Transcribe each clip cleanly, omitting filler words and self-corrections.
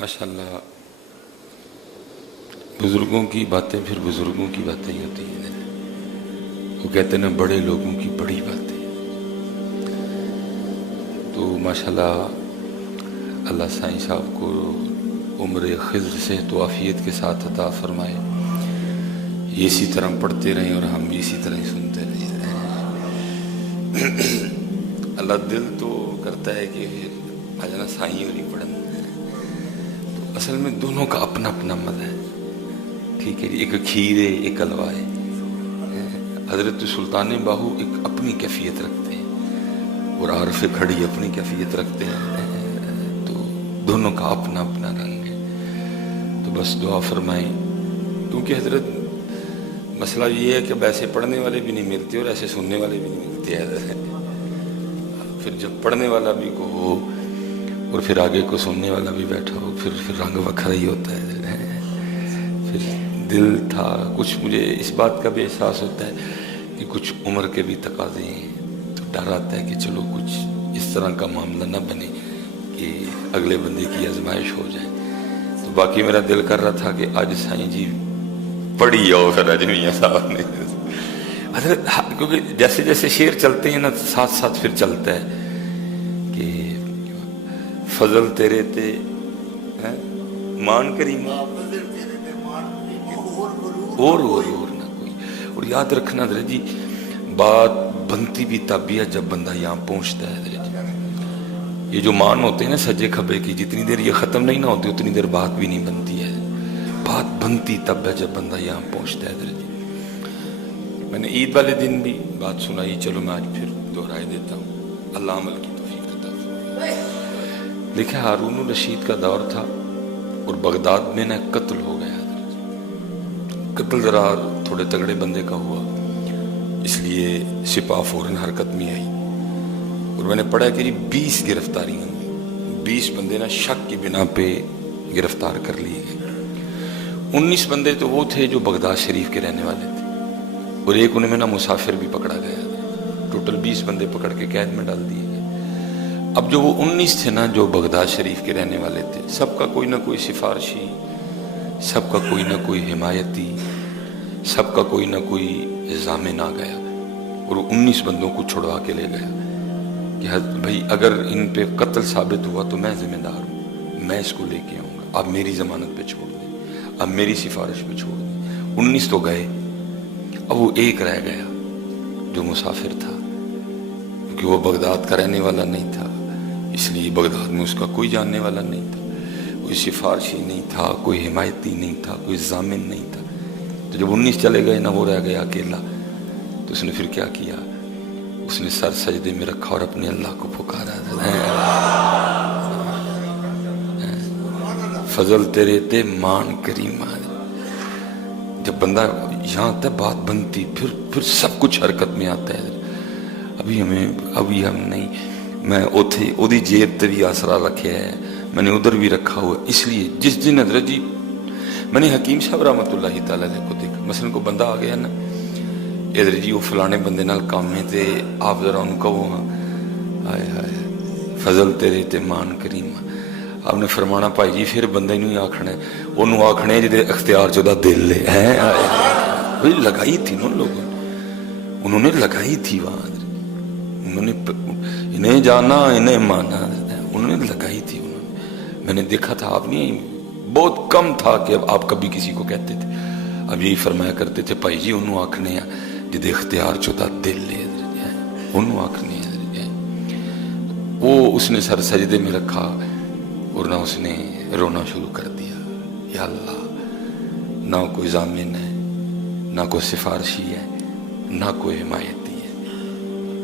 ماشاءاللہ بزرگوں کی باتیں پھر بزرگوں کی باتیں ہی ہوتی ہیں. وہ کہتے ہیں بڑے لوگوں کی بڑی باتیں. تو ماشاءاللہ اللہ سائیں صاحب کو عمر خضر صحت و عافیت کے ساتھ عطا فرمائے. یہ اسی طرح پڑھتے رہیں اور ہم بھی اسی طرح ہی سنتے رہیں. اللہ دل تو کرتا ہے کہ آجانا سائیں اور ہی پڑھن. تو اصل میں دونوں کا اپنا اپنا مزہ ہے. ٹھیک ہے جی، ایک کھیر ہے ایک حلوہ ہے. حضرت سلطان باہو ایک اپنی کیفیت رکھتے ہیں اور عارف کھڑی اپنی کیفیت رکھتے ہیں. تو دونوں کا اپنا اپنا رنگ ہے. تو بس دعا فرمائیں، کیونکہ حضرت مسئلہ یہ ہے کہ ایسے پڑھنے والے بھی نہیں ملتے اور ایسے سننے والے بھی نہیں ملتے ہیں. پھر جب پڑھنے والا بھی کو ہو اور پھر آگے کو سننے والا بھی بیٹھا ہو پھر رنگ وکھرا ہی ہوتا ہے. پھر دل تھا کچھ، مجھے اس بات کا بھی احساس ہوتا ہے کہ کچھ عمر کے بھی تقاضے ہیں. تو ڈر آتا ہے کہ چلو کچھ اس طرح کا معاملہ نہ بنے کہ اگلے بندے کی آزمائش ہو جائے. تو باقی میرا دل کر رہا تھا کہ آج سائیں جی پڑھی آؤ پھر آج میاں صاحب نے حضرت، کیونکہ جیسے جیسے شعر چلتے ہیں نا ساتھ ساتھ پھر چلتا ہے کہ فضل تیرے تے مان کریم اور نہ کوئی. اور یاد رکھنا حضرت جی، بات بنتی بھی تب بھی ہے جب بندہ یہاں پہنچتا ہے. حضرت جی یہ جو مان ہوتے ہیں نا سجے کھبے کی، جتنی دیر یہ ختم نہیں نہ ہوتی اتنی دیر بات بھی نہیں بنتی ہے. بات بنتی تب ہے جب بندہ یہاں پہنچتا ہے. حضرت جی میں نے عید والے دن بھی بات سنائی، چلو میں آج پھر دہرائے دیتا ہوں. اللہ عمل کی توفیق عطا فرمائے. دیکھیں ہارون الرشید کا دور تھا اور بغداد میں نا قتل ہو گیا. قتل ذرا تھوڑے تگڑے بندے کا ہوا، اس لیے سپاہ فوراً حرکت میں آئی. اور میں نے پڑھا کہ 20 گرفتاریاں ہوئی. 20 بندے نا شک کی بنا پہ گرفتار کر لیے گئے. 19 بندے تو وہ تھے جو بغداد شریف کے رہنے والے تھے اور ایک ان میں نا مسافر بھی پکڑا گیا. ٹوٹل 20 بندے پکڑ کے قید میں ڈال دیے گئے. اب جو وہ 19 تھے نا جو بغداد شریف کے رہنے والے تھے، سب کا کوئی نہ کوئی سفارشی، سب کا کوئی نہ کوئی حمایتی، سب کا کوئی نہ کوئی ضامن آ گیا اور 19 بندوں کو چھڑوا کے لے گیا کہ بھائی اگر ان پہ قتل ثابت ہوا تو میں ذمہ دار ہوں، میں اس کو لے کے آؤں گا، آپ میری ضمانت پہ چھوڑ دیں، اب میری سفارش پہ چھوڑ دیں. 19 تو گئے، اب وہ ایک رہ گیا جو مسافر تھا، کیونکہ وہ بغداد کا رہنے والا نہیں تھا، اس لیے بغداد میں اس کا کوئی جاننے والا نہیں تھا، کوئی سفارشی نہیں تھا، کوئی حمایتی نہیں تھا، کوئی ضامن نہیں تھا. تو جب 19 چلے گئے نا وہ رہ گیا اکیلا. تو اس نے پھر کیا کیا، اس نے سر سجدے میں رکھا اور اپنے اللہ کو پکارا. فضل تیرے تے مان کریم. جب بندہ یہاں تک بات بنتی پھر سب کچھ حرکت میں آتا ہے. ابھی ہم نہیں، میں اوتھی جیب تے بھی آسرا رکھے ہے، میں نے ادھر بھی رکھا ہوا. اس لیے جس دن حضرت جی میں نے حکیم صاحب رحمۃ اللہ تعالیٰ علیہ کو دیکھا، مثلا کو بندہ آ گیا نا حضرت جی وہ فلانے بندے نال کام ہے تے آپ ذرا ان کا وہ ہائے ہائے فضل تیرے تے مان کریم. آپ نے فرمانا بھائی جی پھر بندے نوں ہی آکھنا ہے، انہوں آکھنا ہے جدے اختیار چودہ دل ہے. لگائی تھی نا لوگوں نے، انہوں نے لگائی تھی وہاں، انہوں نے انہیں جانا انہیں مانا، انہوں نے لگائی تھی. میں نے دیکھا تھا، آپ نہیں، بہت کم تھا کہ آپ کبھی کسی کو کہتے تھے. اب یہی فرمایا کرتے تھے بھائی جی انہوں آکھنے ہیں جدے اختیار چودہ دل ہے، انہوں آکھنے ہیں. وہ اس نے سر سجدے میں رکھا اور نہ اس نے رونا شروع کر دیا. یا اللہ، نہ کوئی ضامن ہے، نہ کوئی سفارشی ہے، نہ کوئی حمایتی ہے.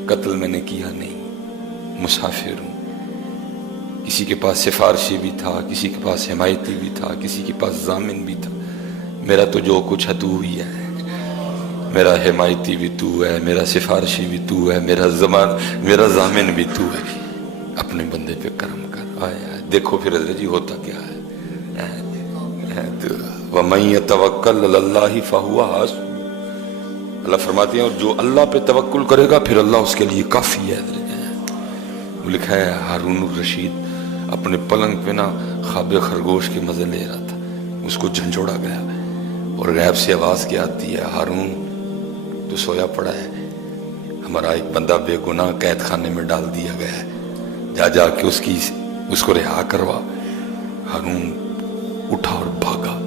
قتل میں نے کیا نہیں، مسافر ہوں. کسی کے پاس سفارشی بھی تھا، کسی کے پاس حمایتی بھی تھا، کسی کے پاس ضامن بھی تھا. میرا تو جو کچھ ہے تو ہی ہے، میرا حمایتی بھی تو ہے، میرا سفارشی بھی تو ہے، میرا ضامن بھی تو ہے. اپنے بندے پہ کرم کر. دیکھو پھر حضرت جی ہوتا کیا ہے. وَمَن يَتَوَكَّلْ عَلَى اللَّهِ فَهُوَ حَسْبُهُ. اللہ فرماتے ہیں اور جو اللہ پہ توکل کرے گا پھر اللہ اس کے لیے کافی ہے. لکھا ہے ہارون الرشید اپنے پلنگ پہ نا خواب خرگوش کے مزے لے رہا تھا، اس کو جھنجھوڑا گیا اور غیب سے آواز کیا آتی ہے، ہارون تو سویا پڑا ہے، ہمارا ایک بندہ بے گناہ قید خانے میں ڈال دیا گیا ہے، جا کے اس کو رہا کروا۔ ہارون اٹھا اور بھاگا،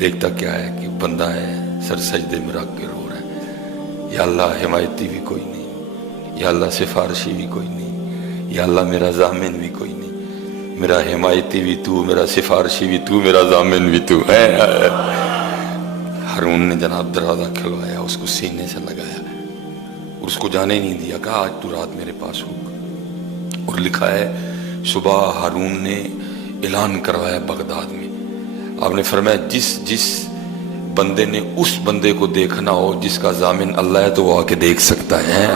دیکھتا کیا ہے کہ بندہ ہے سر سجدے میں رکھ کے رو رہا ہے، یا اللہ حمایتی بھی کوئی نہیں، یا اللہ سفارشی بھی کوئی نہیں، یا اللہ میرا ضامن بھی کوئی نہیں، میرا حمایتی بھی تو، میرا سفارشی بھی تو، میرا ضامن بھی تو ہے۔ ہارون نے جناب دروازہ کھلوایا، اس کو سینے سے لگایا اور اس کو جانے نہیں دیا، کہا آج تو رات میرے پاس ہو۔ اور لکھا ہے صبح ہارون نے اعلان کروایا بغداد میں، آپ نے فرمایا جس بندے نے اس بندے کو دیکھنا ہو جس کا ضامن اللہ ہے تو وہ آ کے دیکھ سکتا ہے،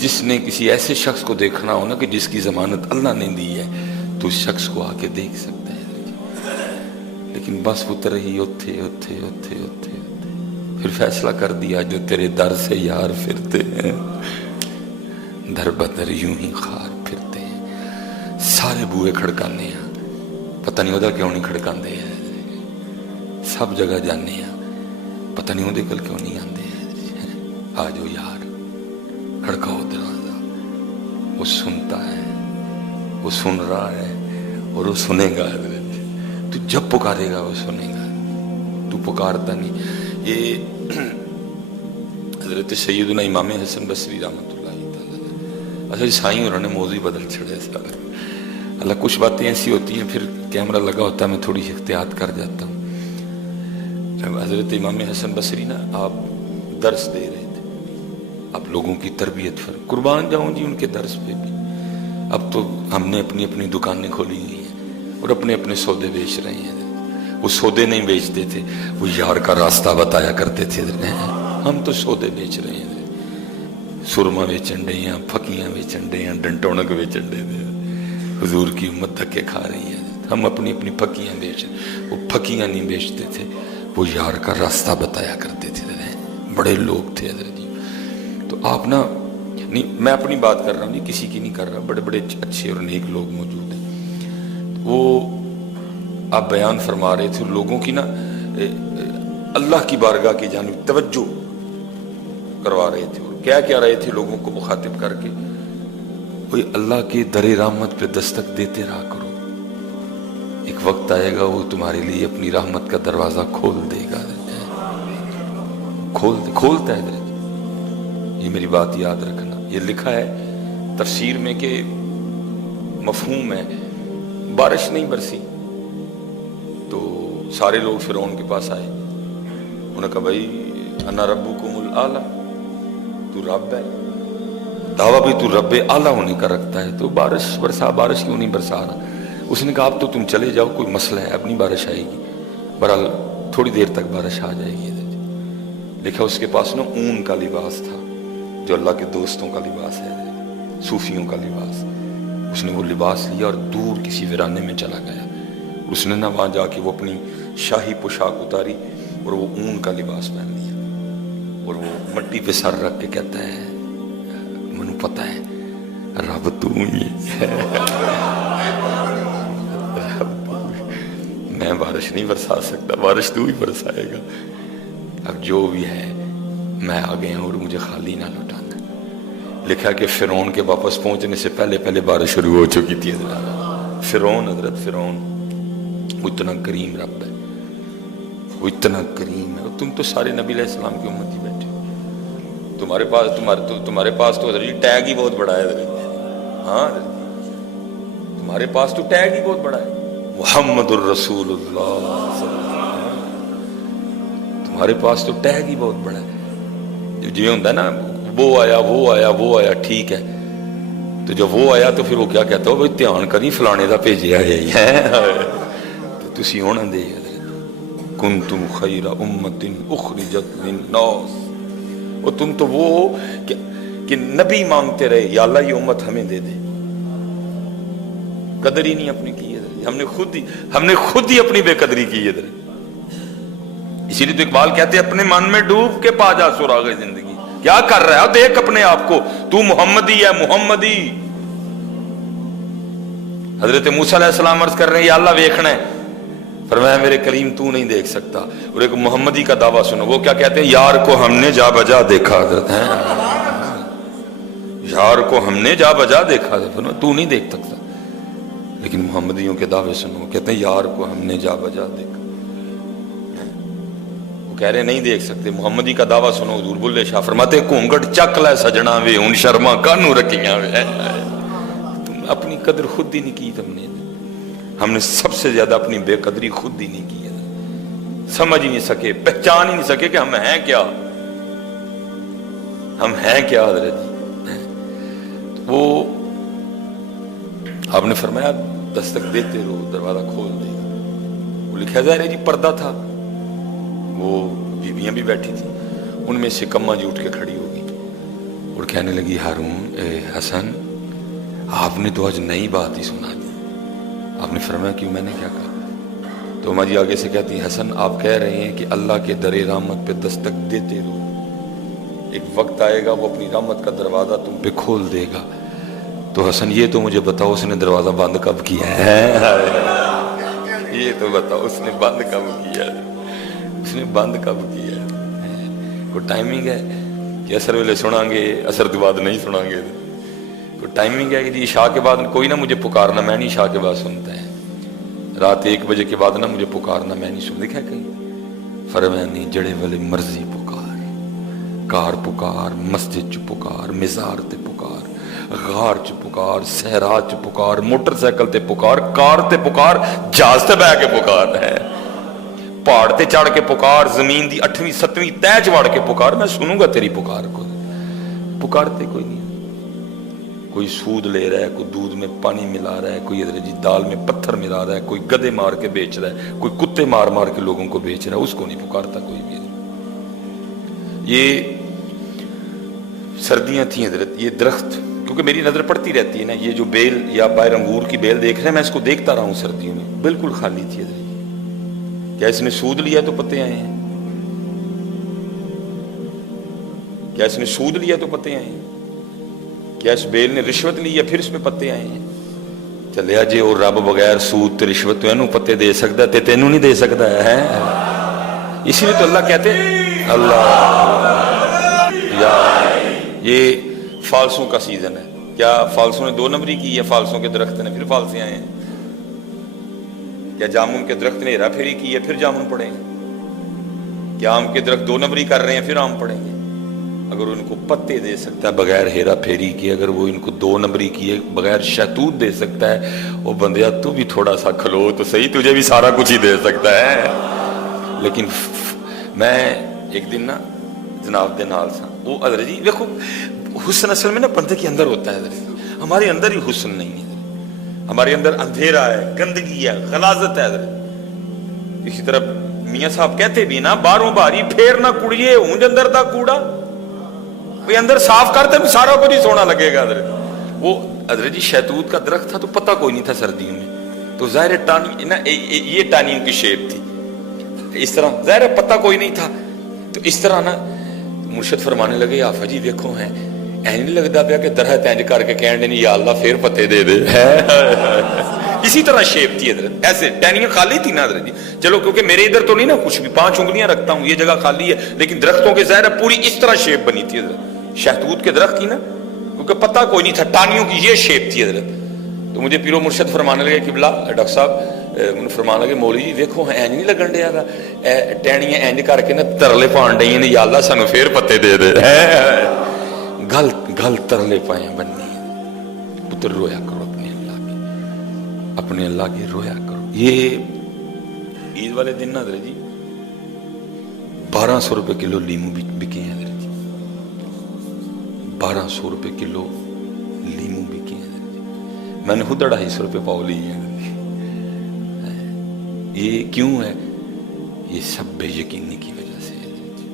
جس نے کسی ایسے شخص کو دیکھنا ہو نا کہ جس کی ضمانت اللہ نے دی ہے تو اس شخص کو آ کے دیکھ سکتا ہے۔ لیکن بس پتر ہی اوتھے پھر فیصلہ کر دیا، جو تیرے در سے یار پھرتے ہیں در بدر یوں ہی خار پھرتے ہیں۔ سارے بوئے کھڑکانے ہیں، پتہ نہیں ہوتا کیوں نہیں کھڑکاندے ہیں، سب جگہ جانے ہیں، پتہ نہیں ہوتے کل کیوں نہیں آتے ہیں۔ آ جاؤ یار، کھڑکاؤ دروازہ، وہ سنتا ہے، وہ سن رہا ہے اور وہ سنے گا۔ تو جب پکارے گا وہ سنے گا، تو پکارتا نہیں۔ یہ حضرت سیدنا امام حسن بصری رحمۃ اللہ تعالیٰ، اچھا سائیں انہوں نے موضوع بدل چھڑے سارے، اللہ کچھ باتیں ایسی ہوتی ہیں پھر کیمرہ لگا ہوتا ہے میں تھوڑی احتیاط کر جاتا ہوں۔ حضرت امام حسن بصری نا آپ درس دے رہے تھے، اب لوگوں کی تربیت پر قربان جاؤں جی ان کے درس پہ بھی۔ اب تو ہم نے اپنی اپنی دکانیں کھولی ہوئی ہیں اور اپنے اپنے سودے بیچ رہے ہیں۔ وہ سودے نہیں بیچتے تھے، وہ یار کا راستہ بتایا کرتے تھے، ہم تو سودے بیچ رہے ہیں، سرما بیچن ڈے ہیں، پھکیاں بیچن ڈے ہیں، ڈنٹونک بیچن ڈے ہیں، حضور کی امت دھکے کھا رہی ہے، ہم اپنی اپنی پھکیاں بیچ، وہ پھکیاں نہیں بیچتے تھے، وہ یار کا راستہ بتایا کرتے تھے، بڑے لوگ تھے حضرت جی۔ تو آپ نا نہیں، میں اپنی بات کر رہا ہوں، نہیں کسی کی نہیں کر رہا، بڑے بڑے اچھے اور نیک لوگ موجود ہیں۔ وہ آپ بیان فرما رہے تھے لوگوں کی نا اللہ کی بارگاہ کی جانب توجہ کروا رہے تھے، اور کیا رہے تھے لوگوں کو مخاطب کر کے، وہی اللہ کے در رحمت پہ دستک دیتے رہا کرو، ایک وقت آئے گا وہ تمہارے لیے اپنی رحمت کا دروازہ کھول دے گا، کھولتا ہے حضرت۔ یہ میری بات یاد رکھنا، یہ لکھا ہے تفسیر میں کہ مفہوم ہے، بارش نہیں برسی تو سارے لوگ فرعون کے پاس آئے، انہوں نے کہا بھائی انا ربکم الاعلی، تو رب ہے، دعویٰ بھی تو رب اعلیٰ ہونے کا رکھتا ہے، تو بارش برسا، بارش کیوں نہیں برسا رہا؟ اس نے کہا اب تو تم چلے جاؤ، کوئی مسئلہ ہے، اب نہیں بارش آئے گی، بہرحال تھوڑی دیر تک بارش آ جائے گی۔ لکھا اس کے پاس نا اون کا لباس تھا، جو اللہ کے دوستوں کا لباس ہے، صوفیوں کا لباس، اس نے وہ لباس لیا اور دور کسی ویرانے میں چلا گیا، اس نے نا وہاں جا کے وہ اپنی شاہی پوشاک اتاری اور وہ اون کا لباس پہن لیا، اور وہ مٹی پہ سر رکھ کے کہتا ہے منو پتہ ہے رب تو ہی ہے، میں بارش نہیں برسا سکتا، بارش تو ہی برسائے گا، اب جو بھی ہے میں آ گیا ہوں اور مجھے خالی نہ لوٹانا۔ لکھا کہ فرعون کے واپس پہنچنے سے پہلے بارش شروع ہو چکی تھی۔ فرعون، حضرت فرعون وہ اتنا کریم رب ہے، وہ اتنا کریم ہے، تم تو سارے نبی علیہ السلام کی امت ہی بیٹھے، تمہارے پاس تو حضرت ٹیگ ہی بہت بڑا ہے حضرت، ہاں تمہارے پاس تو ٹیگ ہی بہت بڑا ہے، محمد الرسول اللہ صلی اللہ علیہ وسلم، تمہارے پاس تو ٹیگ ہی بہت بڑا ہے۔ جو ہوتا ہے نا وہ آیا ٹھیک ہے، تو جب وہ آیا تو پھر وہ کیا کہتا ہو بھائی دھیان کری فلانے دا بھیجیا ہے، تو تسی ہونا دے کنتم خیر امت اخرجت للناس، اور تم تو وہ کہ نبی مانگتے رہے یا اللہ یہ امت ہمیں دے دے، قدر ہی نہیں اپنی کی ہے، ہم نے خود ہی اپنی بے قدری کی ہے۔ اسی لیے تو اقبال کہتے ہیں اپنے من میں ڈوب کے پا جا سراغ زندگی، کیا کر رہا ہے دیکھ اپنے آپ کو، تو محمدی ہے، محمدی حضرت موسیٰ علیہ السلام عرض کر رہے ہیں یا اللہ ویکھنا ہے، فرمایا میرے کریم تو نہیں دیکھ سکتا۔ اور ایک محمدی کا دعویٰ سنو، وہ کیا کہتے ہیں؟ یار کو ہم نے جا بجا دیکھا، حضرت ہیں یار کو ہم نے جا بجا دیکھا، تو نہیں دیکھ سکتا۔ لیکن محمدیوں کے دعوے سنو، کہتے ہیں یار کو ہم نے جا بجا دیکھا، وہ کہہ رہے نہیں دیکھ سکتے۔ محمدی کا دعویٰ سنو، حضور بلے شاہ فرماتے گھونگھٹ چک لے سجنا وے ہن شرما کانوں رکھیاں وے، تم اپنی قدر خود ہی نہیں کی، ہم نے سب سے زیادہ اپنی بے قدری خود ہی نہیں کی ہے، سمجھ ہی نہیں سکے، پہچان ہی نہیں سکے کہ ہم ہیں کیا، ہم ہیں کیا حضرت جی۔ وہ آپ نے فرمایا دستک دیتے رہو دروازہ کھول دے گا۔ وہ لکھا ظاہر ہے جی پردہ تھا، وہ بیویاں بھی بیٹھی تھیں، ان میں سے کما جی اٹھ کے کھڑی ہو گئی اور کہنے لگی ہارون اے حسن آپ نے تو آج نئی بات ہی سنا دی۔ آپ نے فرمایا کیوں؟ میں نے کیا کہا؟ تو ماں جی آگے سے کہتی ہیں حسن آپ کہہ رہے ہیں کہ اللہ کے در رحمت پہ دستک دیتے رہو، ایک وقت آئے گا وہ اپنی رحمت کا دروازہ تم پہ کھول دے گا۔ تو حسن یہ تو مجھے بتاؤ اس نے دروازہ بند کب کیا ہے؟ یہ تو بتاؤ اس نے بند کب کیا ہے، اس نے بند کب کیا ہے؟ کوئی ٹائمنگ ہے کہ اثر ویلے سناں گے اثر کے بعد نہیں سناں گے؟ کوئی ٹائمنگ ہے کہ جی عشاء کے بعد کوئی نہ مجھے پکارنا، میں نہیں عشاء کے بعد سنتا ہے، رات 1 بجے کے بعد نہ مجھے پکارنا، میں نہیں سن۔ دیکھا کہیں فرمایا نہیں جڑے والے مرضی پکار، کار پکار، مسجد چ پکار، مزار تے پکار، غار چ پکار، صحرا چ پکار، موٹر سائیکل تے پکار، کار تے پکار، جہاز تے بہ کے پکار ہے، پہاڑ تے چڑھ کے پکار، زمین دی 8ویں 7ویں تہ چ وڑ کے پکار، میں سنوں گا تیری پکار کو۔ پکارتے کوئی نہیں، کوئی سود لے رہا ہے، کوئی دودھ میں پانی ملا رہا ہے، کوئی جی دال میں پتھر ملا رہا ہے، کوئی گدے مار کے بیچ رہا ہے، کوئی کتے مار مار کے لوگوں کو بیچ رہا ہے، اس کو نہیں پکارتا کوئی بھی۔ یہ سردیاں تھیں حضرت، یہ درخت کیونکہ میری نظر پڑتی رہتی ہے نا، یہ جو بیل یا باہر انگور کی بیل دیکھ رہے ہیں میں اس کو دیکھتا رہا ہوں سردیوں میں، بالکل خالی تھی حضرت۔ کیا اس نے سود لیا تو پتے آئے ہیں؟ کیا اس نے سود لیا تو پتے آئے ہیں؟ کیا اس بیل نے رشوت لی یا پھر اس میں پتے آئے ہیں؟ چلیا جی اور رب بغیر سود تے رشوت تو اینوں پتے دے سکتا تے تینوں نہیں دے سکتا ہے۔ اسی لیے تو اللہ کہتے اللہ یا یہ فالسوں کا سیزن ہے۔ کیا فالسوں نے 2 نمبری کی یا فالسوں کے درخت نے پھر فالسے آئے ہیں؟ کیا جامن کے درخت نے ہیرا پھیری کی ہے پھر جامن پڑیں گے؟ کیا آم کے درخت 2 نمبری کر رہے ہیں پھر آم پڑیں گے؟ اگر ان کو پتے دے سکتا ہے بغیر ہیرا پھیری کی، اگر وہ ان کو 2 نمبری کیے بغیر شہتوت دے سکتا ہے، وہ بندیا تو بھی تھوڑا سا کھلو تو صحیح، تجھے بھی سارا کچھ ہی دے سکتا ہے۔ لیکن میں ایک دن نا جناب دے نال سا، وہ حضرت جی دیکھو حسن اصل میں نا بندے کے اندر ہوتا ہے حضرت جی، ہمارے اندر ہی حسن نہیں ہے، ہمارے اندر اندھیرا ہے، گندگی ہے، غلاظت ہے حضرت۔ اسی طرح میاں صاحب کہتے بھی نا باہروں باری پھیر نہ کڑیے اونج اندر دا کوڑا، وہ اندر صاف کرتے بھی سارا کچھ ہی سونا لگے گا حضرت۔ وہ حضرت جی شہتوت کا درخت تھا تو پتہ کوئی نہیں تھا سردیوں میں، تو ظاہر ٹانی نا یہ ٹانیوں کی شیپ تھی، اس طرح ظاہر پتہ کوئی نہیں تھا، تو اس طرح نا مرشد فرمانے لگے آفا جی دیکھو ہیں این نہیں لگتا پیا کہ درخت اینج کر کے کہنے نہیں یا اللہ پھر پتے دے دے، اسی طرح شیپ تھی حضرت، ایسے ٹہنیاں خالی تھی نا حضرت جی۔ چلو کیونکہ میرے ادھر تو نہیں نا کچھ بھی، 5 انگلیاں رکھتا ہوں، یہ جگہ خالی ہے، لیکن درختوں کے ظاہر پوری اس طرح شیپ بنی تھی حضرت، شہتوت کے درخت کی نا، کیونکہ پتہ کوئی نہیں تھا، ٹانیوں کی یہ شیپ تھی حضرت۔ تو مجھے پیرو مرشد فرمانے لگے کہ بلا ڈاکٹر صاحب فرمانے لگے مولوی جی دیکھو اینج نہیں لگن ڈیا گا، ٹہنیاں اینج کر کے نا ترلے پان ڈیاں نے یا اللہ سانو پھر پتے دے دے، گل گل ترلے پائے بننی ہے۔ پتر رویا کرو اپنے اللہ کے رویا کرو۔ یہ عید والے دن نا حضرت جی 1200 روپے کلو لیمو بکے ہیں حضرت جی، 1200 روپے کلو لیمو بکے ہیں حضرت جی، میں نے خود 250 روپے پاؤ لی ہیں حضرت جی۔ یہ کیوں ہے؟ یہ سب بے یقینی کی وجہ سے حضرت جی،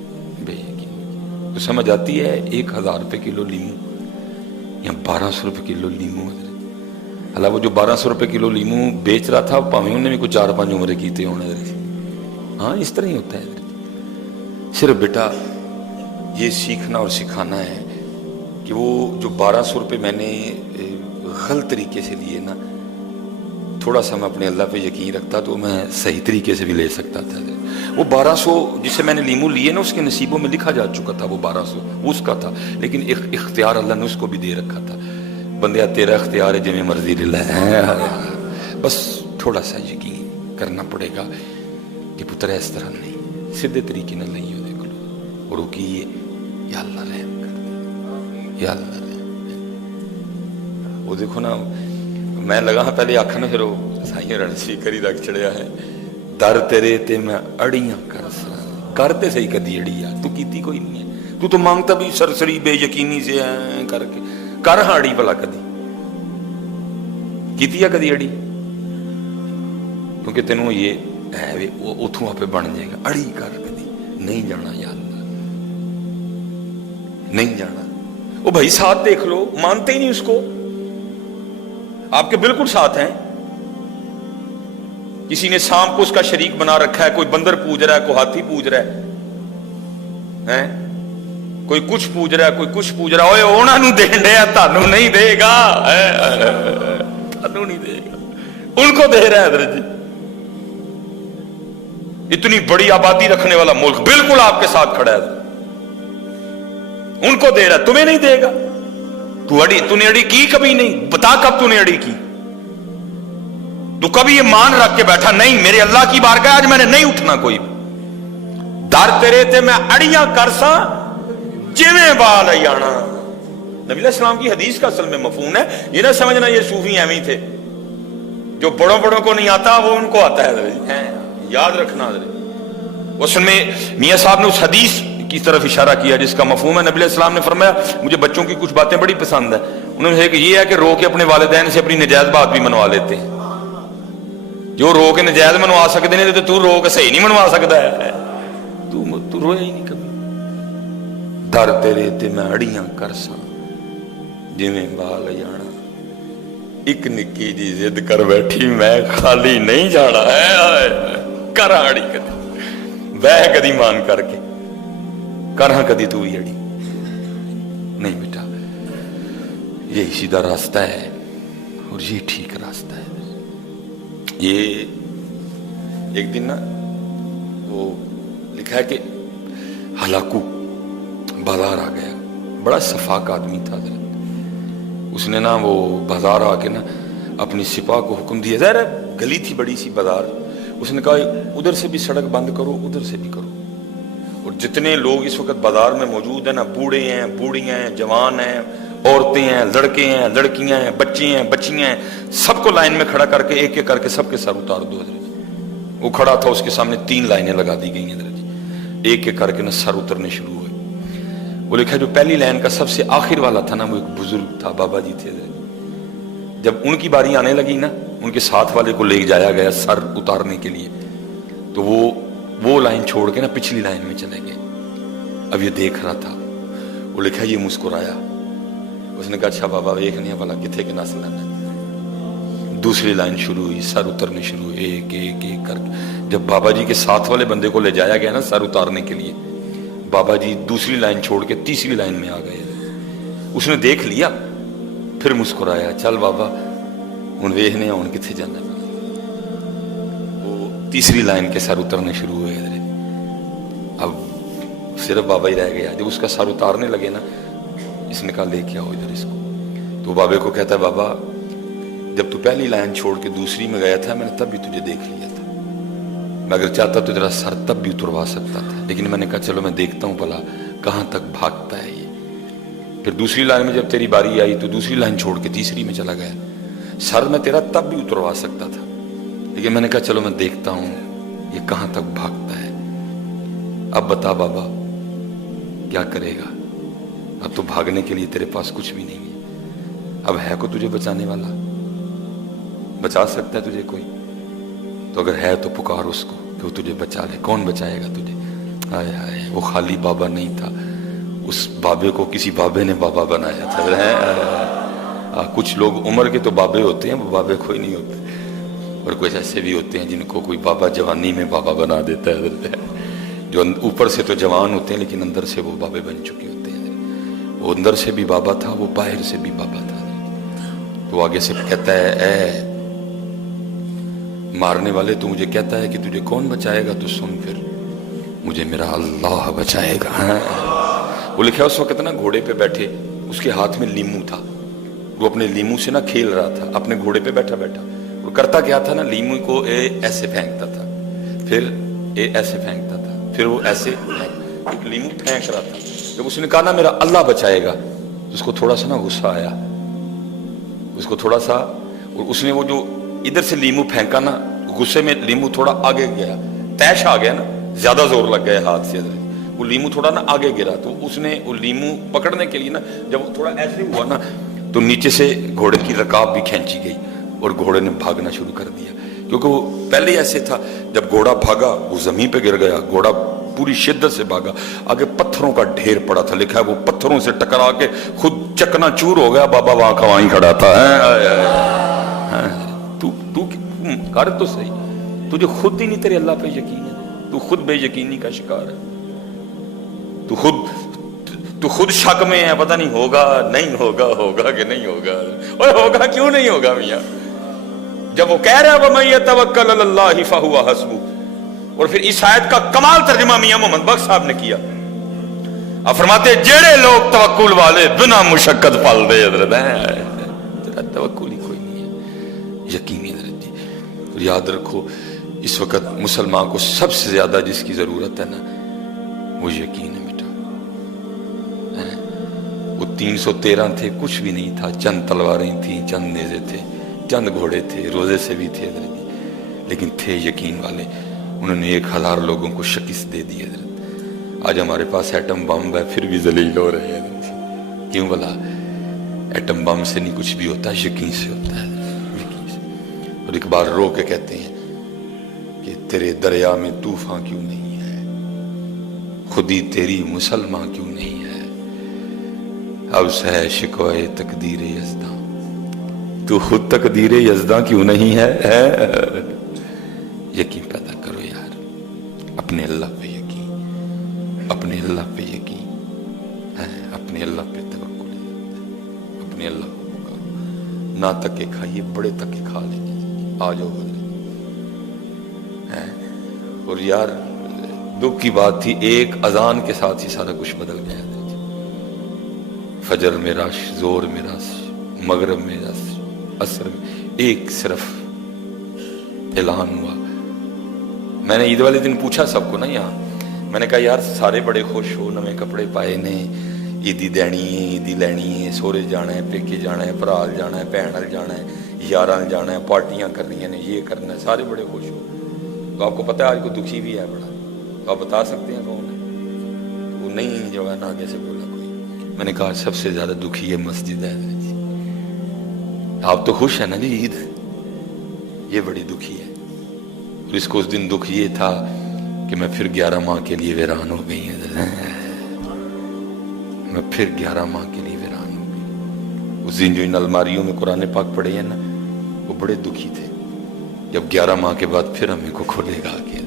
بے یقینی تو سمجھ آتی ہے 1000 روپے کلو لیمو یا 1200 روپے کلو لیمو حضرت۔ اللہ وہ جو 1200 روپے کلو لیمو بیچ رہا تھا پاویں انہیں بھی کوئی 4-5 عمرے کیتے ہونے حضرت۔ ہاں اس طرح ہی ہوتا ہے حضرت۔ صرف بیٹا یہ سیکھنا اور سکھانا ہے کہ وہ جو 1200 روپے میں نے غلط طریقے سے لیے نا، تھوڑا سا میں اپنے اللہ پہ یقین رکھتا تو میں صحیح طریقے سے بھی لے سکتا تھا. وہ 1200 جسے میں نے لیمو لیے نا، اس کے نصیبوں میں لکھا جا چکا تھا وہ 1200 اس کا تھا، لیکن اختیار اللہ نے اس کو بھی دے رکھا تھا. بندیا تیرا اختیار ہے، جی مرضی لے، بس تھوڑا سا یقین کرنا پڑے گا کہ پتر اس طرح نہیں، سیدھے طریقے نہ نہیں ہو دیکھ لو اور روکیے. یا اللہ رحم کر دے، یا اللہ رحم. وہ دیکھو نا، میں لگا ہاں پہلے آکھا نا، پھر وہ سائیں رن سپیکر ہی رکھ چڑیا ہے، در تیرے تے میں اڑیاں کر سا. کرتے صحیح کدی اڑی یار، تو کیتی کوئی نہیں ہے، تو مانگتا بھی سرسری بے یقینی سے کر کے. کر ہاں اڑی بلا کدی کیتی ہے کدی اڑی؟ کیونکہ تینوں یہ ہے اتوں آپ بن جائے گا. اڑی کر کدی نہیں جانا، یا اللہ نہیں جانا. وہ بھائی ساتھ دیکھ لو، مانتے ہی نہیں اس کو، آپ کے بالکل ساتھ ہیں. کسی نے سانپ کو اس کا شریک بنا رکھا ہے، کوئی بندر پوج رہا ہے، کوئی ہاتھی پوج رہا ہے، کوئی کچھ پوج رہا ہے، کوئی کچھ پوج رہا ہے. اوے انہاں نوں دین دے، تانوں نہیں دے گا، تانوں نہیں دے گا، ان کو دے رہا ہے. حضرت جی اتنی بڑی آبادی رکھنے والا ملک بالکل آپ کے ساتھ کھڑا ہے، ان کو دے رہا ہے، تمہیں نہیں دے گا. تو نے اڑی کی کبھی نہیں؟ بتا کب تو نے اڑی کی؟ تو کبھی یہ مان رکھ کے بیٹھا نہیں میرے اللہ کی بارگاہ آج میں نے نہیں اٹھنا کوئی بھی. در تیرے تے میں اڑیاں کرساں جویں بال ایانا. نبی علیہ السلام کی حدیث کا اصل میں مفہوم ہے. یہ نہ سمجھنا یہ صوفی ایویں تھے، جو بڑوں بڑوں کو نہیں آتا وہ ان کو آتا ہے. یاد رکھنا اس میں میاں صاحب نے اس حدیث کی طرف اشارہ کیا جس کا مفہوم ہے. نبی علیہ السلام نے فرمایا مجھے بچوں کی کچھ باتیں بڑی پسند ہے. انہوں نے کہا کہ یہ ہے کہ رو کے اپنے والدین سے اپنی نجائز بات بھی منوا لیتے ہیں. جو رو کے نجائز منوا سکتے ہیں تو رو کے صحیح نہیں منوا سکتا ہے. تو رویا ہی نہیں کبھی. در تیرے تے میں اڑیاں کرساں جویں بال ایانا. ایک نکی جی ضد کر بیٹھی میں خالی نہیں جانا ہے. کر اڑی کدی بہ کدی مان کر کے کر ہاں کدی تو بھی اڑی نہیں بیٹا. یہی سیدھا راستہ ہے اور یہ ٹھیک راستہ ہے. یہ ایک دن نا وہ لکھا ہے کہ ہلاکو بازار آ گیا. بڑا صفاق آدمی تھا حضرت. اس نے نا وہ بازار آ کے نا اپنی سپاہ کو حکم دیا. ظاہر ہے گلی تھی بڑی سی بازار. اس نے کہا ادھر سے بھی سڑک بند کرو، ادھر سے بھی کرو. اور جتنے لوگ اس وقت بازار میں موجود ہیں نا، بوڑھے ہیں، بوڑھیاں ہیں، جوان ہیں، عورتیں ہیں، لڑکے ہیں، لڑکیاں ہیں، بچے ہیں، بچیاں ہیں، سب کو لائن میں کھڑا کر کے ایک ایک کر کے سب کے سر اتار دو. حضرت وہ کھڑا تھا، اس کے سامنے 3 لائنیں لگا دی گئی ہیں. حضرت ایک ایک کر کے نا سر اترنے شروع ہوئے. وہ لکھا جو پہلی لائن کا سب سے آخر والا تھا نا، وہ ایک بزرگ تھا، بابا جی تھے. جب ان کی باری آنے لگی نا، ان کے ساتھ والے کو لے جایا گیا سر اتارنے کے لیے، تو وہ لائن چھوڑ کے نا پچھلی لائن میں چلے گئے. اب یہ دیکھ رہا تھا. وہ لکھا یہ مسکرایا. اس نے کہا اچھا بابا دیکھنے والا کتنے کے نسل ہے. دوسری لائن شروع ہوئی، سر اترنے شروع ہوئے ایک ایک ایک کر کے. جب بابا جی کے ساتھ والے بندے کو لے جایا گیا نا سر اتارنے کے لیے، بابا جی دوسری لائن چھوڑ کے تیسری لائن میں آ گئے. اس نے دیکھ لیا، پھر مسکرایا چل بابا ہن ویکھنے ہن کتنے جانا. وہ تیسری لائن کے سر اترنے شروع ہوئے. اب صرف بابا ہی رہ گیا. جب اس کا سر اتارنے لگے نا، اس نے کہا لے کے آؤ ادھر اس کو. تو بابے کو کہتا ہے بابا جب تو پہلی لائن چھوڑ کے دوسری میں گیا تھا میں نے تب بھی تجھے دیکھ لیا تھا. میں اگر چاہتا تو تیرا سر تب بھی اتروا سکتا تھا، لیکن میں نے کہا چلو میں دیکھتا ہوں بھلا کہاں تک بھاگتا ہے یہ. پھر دوسری لائن میں جب تیری باری آئی تو دوسری لائن چھوڑ کے تیسری میں چلا گیا. سر میں تیرا تب بھی اتروا سکتا تھا، لیکن میں نے کہا چلو میں دیکھتا ہوں یہ کہاں تک بھاگتا ہے. اب بتا بابا کیا کرے گا؟ اب تو بھاگنے کے لیے تیرے پاس کچھ بھی نہیں ہے. اب ہے کو تجھے بچانے والا؟ بچا سکتا ہے تجھے کوئی؟ تو اگر ہے تو پکار اس کو کہ وہ تجھے بچا لے. کون بچائے گا تجھے؟ ہائے ہائے وہ خالی بابا نہیں تھا، اس بابے کو کسی بابے نے بابا بنایا تھا. کچھ لوگ عمر کے تو بابے ہوتے ہیں، وہ بابے کوئی نہیں ہوتے. اور کچھ ایسے بھی ہوتے ہیں جن کو کوئی بابا جوانی میں بابا بنا دیتا ہے، جو اوپر سے تو جوان ہوتے ہیں لیکن اندر سے وہ بابے بن چکے ہوتے ہیں. وہ اندر سے بھی بابا تھا، وہ باہر سے بھی بابا تھا. تو آگے سے کہتا ہے اے مارنے والے تو مجھے کہتا ہے کہ تجھے کون بچائے گا، تو سن پھر مجھے میرا اللہ بچائے گا. وہ لکھا اس وقت نا گھوڑے پہ بیٹھے، اس کے ہاتھ میں لیمو تھا، وہ اپنے لیمو سے نا کھیل رہا تھا اپنے گھوڑے پہ بیٹھا بیٹھا. وہ کرتا کیا تھا نا، لیمو کو ایسے پھینکتا تھا، پھر ایسے پھینکتا تھا، پھر وہ ایسے لیمو پھینک رہا تھا. جب اس نے کہا نا میرا اللہ بچائے گا، اس کو تھوڑا سا نا غصہ آیا، اس کو تھوڑا سا، اور اس نے وہ جو ادھر سے لیمو پھینکا نا، غصے میں لیمو تھوڑا آگے گیا، تیش آ گیا نا، زیادہ زور لگ گیا ہاتھ سے، وہ لیمو تھوڑا نا آگے گرا. تو اس نے وہ لیمو پکڑنے کے لیے نا جب وہ تھوڑا ایسے ہوا نا تو نیچے سے گھوڑے کی رکاب بھی کھینچی گئی اور گھوڑے نے بھاگنا شروع کر دیا. کیونکہ وہ پہلے ایسے تھا، جب گھوڑا بھاگا وہ زمین پہ گر گیا، گھوڑا پوری شدت سے بھاگا، آگے پتھروں کا ڈھیر پڑا تھا، لکھا ہے وہ پتھروں سے ٹکرا کے خود چکنا چور ہو گیا. بابا وہاں کا وہیں کھڑا تھا. تو کر تو صحیح، تجھے خود ہی نہیں تیرے اللہ پہ یقین ہے، تو خود بے یقینی کا شکار ہے، تو خود شک میں ہے، پتہ نہیں ہوگا نہیں ہوگا، ہوگا کہ نہیں ہوگا. اور ہوگا کیوں نہیں ہوگا میاں، جب وہ کہہ رہا ہے وَمَن يَتَوَكَّلْ عَلَى اللَّهِ فَهُوَ حَسْبُهُ. اور پھر اس آیت کا کمال ترجمہ میاں محمد بخش صاحب نے کیا. آپ فرماتے جڑے لوگ توکل والے بنا مشقت پال دے، حضرت تیرا توکل ہی کوئی نہیں ہے، یقینی حضرت جی. اور یاد رکھو اس وقت مسلمان کو سب سے زیادہ جس کی ضرورت ہے نا وہ یقین ہے بیٹا. وہ 313 تھے، کچھ بھی نہیں تھا، چند تلواریں تھیں، چند نیزے تھے، چند گھوڑے تھے، روزے سے بھی تھے حضرت جی، لیکن تھے یقین والے. انہوں نے 1000 لوگوں کو شکست دے دی حضرت. آج ہمارے پاس ایٹم بم ہے پھر بھی ذلیل ہو رہے ہیں حضرت. کیوں بلا؟ ایٹم بم سے نہیں کچھ بھی ہوتا، یقین سے ہوتا ہے، یقین سے. اور ایک بار رو کے کہتے ہیں کہ تیرے دریا میں طوفان کیوں نہیں ہے، خودی تیری مسلمان کیوں نہیں ہے، اب سے شکوائے تقدیر یزداں، تو خود تقدیر یزداں کیوں نہیں ہے. یقین پیدا کرو یار، اپنے اللہ پہ یقین، اپنے اللہ پہ یقین، اپنے اللہ پہ توکل، اپنے اللہ کو پکارو. نہ تک کے کھائیے، بڑے تک کے کھا لیں گے. آ جاؤ حضرت. اور یار دکھ کی بات تھی، ایک اذان کے ساتھ ہی سارا کچھ بدل گیا. فجر میں رش، زور میں رش، مغرب میں رش، عصر میں، ایک صرف اعلان ہوا. میں نے عید والے دن پوچھا سب کو نا یہاں، میں نے کہا یار سارے بڑے خوش ہو، نویں کپڑے پائے نے، عیدی دینی ہے، عیدی لینی ہے، سورے جانا ہے، پیکے جانا ہے، پرال جانا ہے، بھینل جانا ہے، یاران جانا ہے، پارٹیاں کرنی ہیں، یہ کرنا ہے، سارے بڑے خوش ہو. تو آپ کو پتہ ہے آج کوئی دکھی بھی ہے بڑا، تو آپ بتا سکتے ہیں کون ہے؟ وہ نہیں جو ہے نا آگے سے بولا کوئی. میں نے کہا سب سے زیادہ دکھی ہے مسجد ہے. آپ تو خوش ہیں نا جی، عید ہے، یہ بڑی دکھی ہے. اور اس کو اس دن دکھ یہ تھا کہ میں پھر 11 ماہ کے لیے ویران ہو گئی ہیں، میں پھر 11 ماہ کے لیے ویران ہو گئی. اس دن جو ان الماریوں میں قرآن پاک پڑھے ہیں نا وہ بڑے دکھی تھے. جب 11 ماہ کے بعد پھر ہمیں کو کھولے گا کہ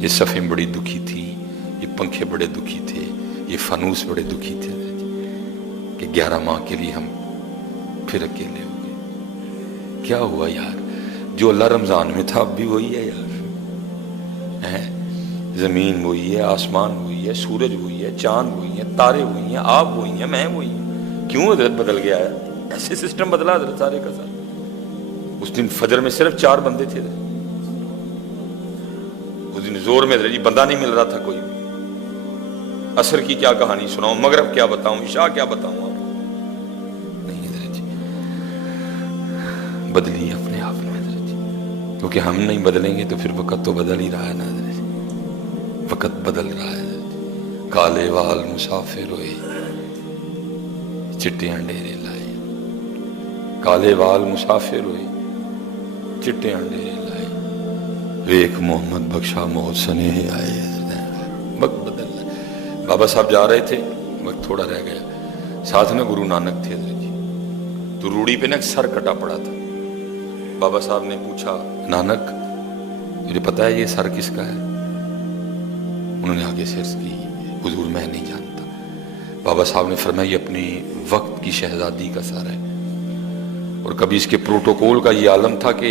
یہ صفیں بڑی دکھی تھی، یہ پنکھے بڑے دکھی تھے، یہ فانوس بڑے دکھی تھے کہ 11 ماہ کے لیے ہم پھر اکیلے ہو گئے. کیا ہوا یار، جو اللہ رمضان میں تھا اب بھی وہی ہے یار. زمین وہی ہے، آسمان وہی ہے، سورج وہی ہے، چاند وہی ہے، تارے وہی ہیں، آپ وہی ہیں، میں وہی ہوں. کیوں حضرت بدل گیا ہے؟ ایسے سسٹم بدلا حضرت سارے کا سارا. اس دن فجر میں صرف 4 بندے تھے. اس دن زور میں جی بندہ نہیں مل رہا تھا کوئی بھی. عصر کی کیا کہانی سناؤں، مغرب کیا بتاؤں، عشاء کیا بتاؤں آپ نہیں حضرت جی. بدلی اپنے آپ میں حضرت جی، کیونکہ ہم نہیں بدلیں گے تو پھر وقت تو بدل ہی رہا ہے نا حضرت جی. وقت بدل رہا ہے حضرت جی. کالے وال مسافر ہوئے، چٹے انڈیرے لائے. کالے وال مسافر ہوئے، چٹے انڈیرے لائے. ویک محمد بخشا موت سنے آئے. وقت بدل رہا ہے. بابا صاحب جا رہے تھے، وقت تھوڑا رہ گیا. ساتھ میں گرو نانک تھے حضرت جی. تو روڑی پہ نا سر کٹا پڑا تھا. بابا صاحب نے پوچھا نانک مجھے پتا ہے یہ سر کس کا ہے؟ انہوں نے آگے سے عرض کی حضور میں نہیں جانتا. بابا صاحب نے فرمایا یہ اپنی وقت کی شہزادی کا سر ہے. اور کبھی اس کے پروٹوکول کا یہ عالم تھا کہ